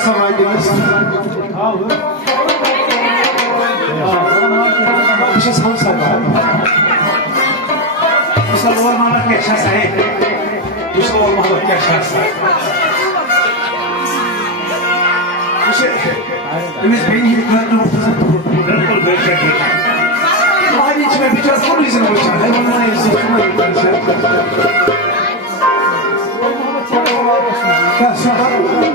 savaydınız. Bir şey sanırsan var. Bu sabah olmamak yaşarsa, bu sabah olmamak yaşarsa. Bu şey, biz beni yıkılan ortasında durur böyle. Hadi içime bir çaz konu izin olacak. Hayvanlara yazıklarına yıkılan. Ya sonra